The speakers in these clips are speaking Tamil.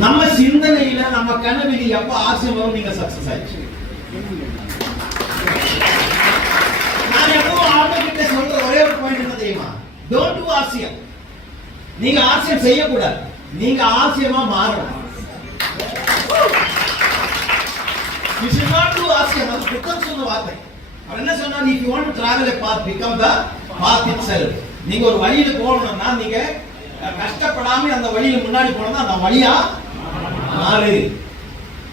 நம்ம சிந்தனையில நம்ம கனவில எப்ப ஆசை வரும் நீங்க சக்சஸ் ஆயிடுச்சு. நான் எப்பவும் ஆட்டோகிட்ட சொல்ற ஒரே ஒரு பாயிண்ட் என்ன தெரியுமா? டோன்ட் டு ஆசியம். நீங்க ஆசியம் செய்யக்கூடாது, நீங்க ஆசியமா மாறணும். You should not do ஆசியம். அது புத்தகம் சொன்ன வார்த்தை. அவர் என்ன சொன்னார்? If you want to travel a path, become the path itself. நீங்க ஒரு வழியில போகணும்னா நீங்க கஷ்டப்படாம அந்த வழியில முன்னாடி போனா அந்த வழியா மாறு.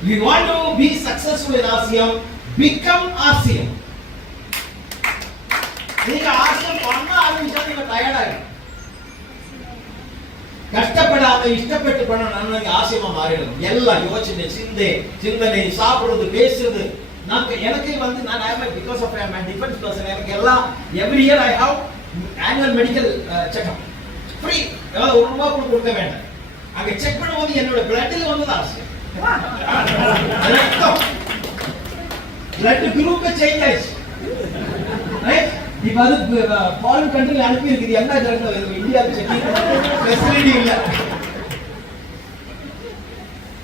We want to be successful in ஆசியம், become ஆசியம். நீங்க ஆசியம் பண்ண ஆரம்பிச்சா நீங்க டயர்ட் ஆயிடும். கஷ்டப்படாம இஷ்டப்பட்டு பண்ணணும் நீங்க ஆசியமா மாறிடும். எல்லாம் யோசனை, சிந்தனை, சாப்பிடுறது, பேசுறது. எனக்கு வந்து நான் because of I'm a defense person, எனக்கு எல்லாம் every year I have annual medical checkup free. ஏதாவது ஒரு ரூபாய் கூட கொடுக்க வேண்டாம். அங்க செக் பண்ணும்போது என்னோட பிளட்ல வந்தது ஆசியம். பிளட் குரூப் சேஞ்ச் ஆயிடுச்சு. ரைட்? இப்ப அது ஃபாரின் கண்ட்ரில அனுப்பி இருக்குது. எல்லா இடத்துல இந்தியாவுக்கு செக்கிங் ஃபெசிலிட்டி இல்ல.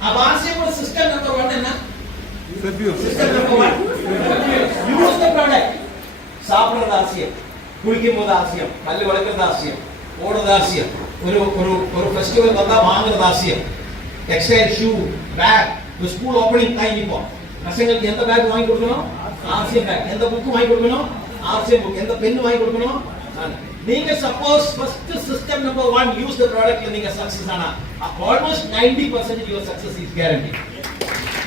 அப்ப ஆசியமோட சிஸ்டம் நம்பர் 1 என்ன? System number 1 use the product. சாப்பிடுறது ஆசியம், குளிக்கும் போது ஆசியம், பல்லு வளர்க்கறது ஆசியம், ஓடுறது ஆசியம், ஒரு ஃபெஸ்டிவல் வந்தா வாங்குறது ஆசியம். Textile, shoe, bag, school opening time இப்போ பசங்களுக்கு எந்த பேக் வாங்கி கொடுக்கணும்? ஆசியம் பேக். எந்த புக் வாங்கி கொடுக்கணும்? ஆசியம் புக். எந்த பென் வாங்கி கொடுக்கணும்? நீங்க suppose first system number 1 use the ப்ராடக்ட்ல நீங்க சக்சஸ் ஆனா almost 90% your success is guarantee.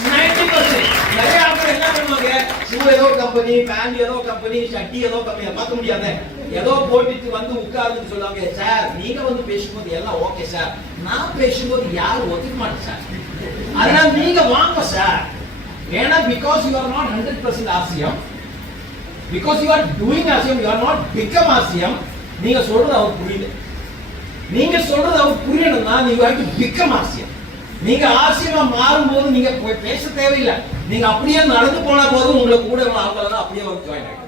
90%. நிறைய ஆட்கள் என்ன பண்ணுவாங்க? ஷூ ஏதோ கம்பெனி, பேண்ட் ஏதோ கம்பெனி, ஷர்ட் ஏதோ கம்பெனி, பார்க்க முடியாது. ஏதோ போட்டுட்டு வந்து உட்கார்ந்து சொல்லுவாங்க, சார் நீங்க வந்து பேசும்போது எல்லாம் ஓகே சார், நான் பேசும்போது யாரும் ஒத்துக்க மாட்டேன் சார், அதனால நீங்க வாங்க சார். ஏன்னா because you are not 100% ஆசியம், because you are doing ஆசியம், you are not become ஆசியம். நீங்க சொல்றது அவருக்கு புரியல. நீங்க சொல்றது அவருக்கு புரியணும்னா you have to become ஆசியம். நீங்க ஆசியமா மாறும்போது நீங்க பேச தேவையில்லை. நீங்க அப்படியே நடந்து போனா போதும், உங்களுக்கு கூட அவங்கள அப்படியே வந்து ஜாயின் ஆகும்.